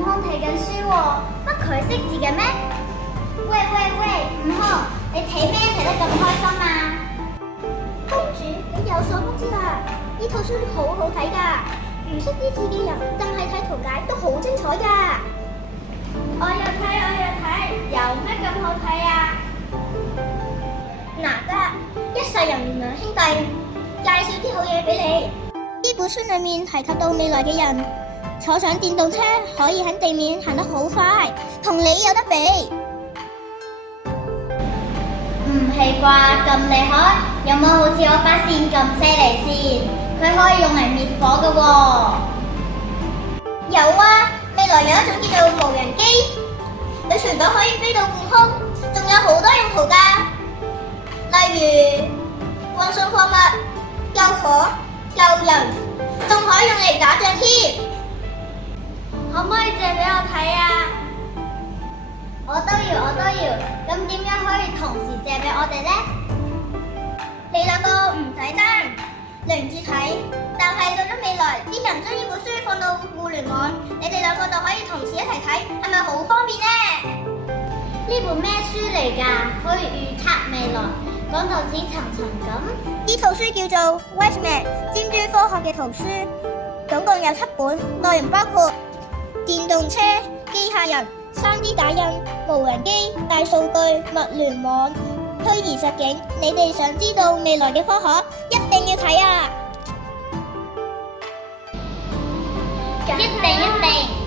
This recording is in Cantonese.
悟空睇緊書喎，乜佢識字嘅咩？喂，悟空，你睇咩睇得咁開心啊？公主，你有所不知啦，呢套書好好睇噶，唔識啲字嘅人，淨係睇圖解都好精彩噶。我有睇，有咩咁好睇啊？嗱家，一世人兩兄弟，介紹啲好嘢俾你。呢本書裏面提及到未來嘅人，坐上電動車可以喺地面行得好快，同你有得比。唔係啩？咁厲害？有冇好似我把扇咁犀利先？佢可以用嚟滅火㗎喎。有啊，未來有一種叫做無人機，佢除咗可以飛到半空，仲有好多用途㗎。例如運送貨物、救火、救人，仲可以用嚟打仗添。可唔可以借俾我睇啊？我都要。咁點樣可以同時借俾我哋呢？你兩個唔使爭，輪住睇。但係到咗未來，啲人將呢本書放到互聯網，你哋兩個就可以同時一齊睇，係咪好方便呢？呢本咩書嚟㗎？可以預測未來，講到似層層咁。呢套書叫做《Wiseman 尖端科學嘅圖書》，總共有7本，內容包括電動車、機械人、3D 打印、無人機、大數據、物聯網、虛擬實境。你哋想知道未來嘅科學，一定要睇啊！一定。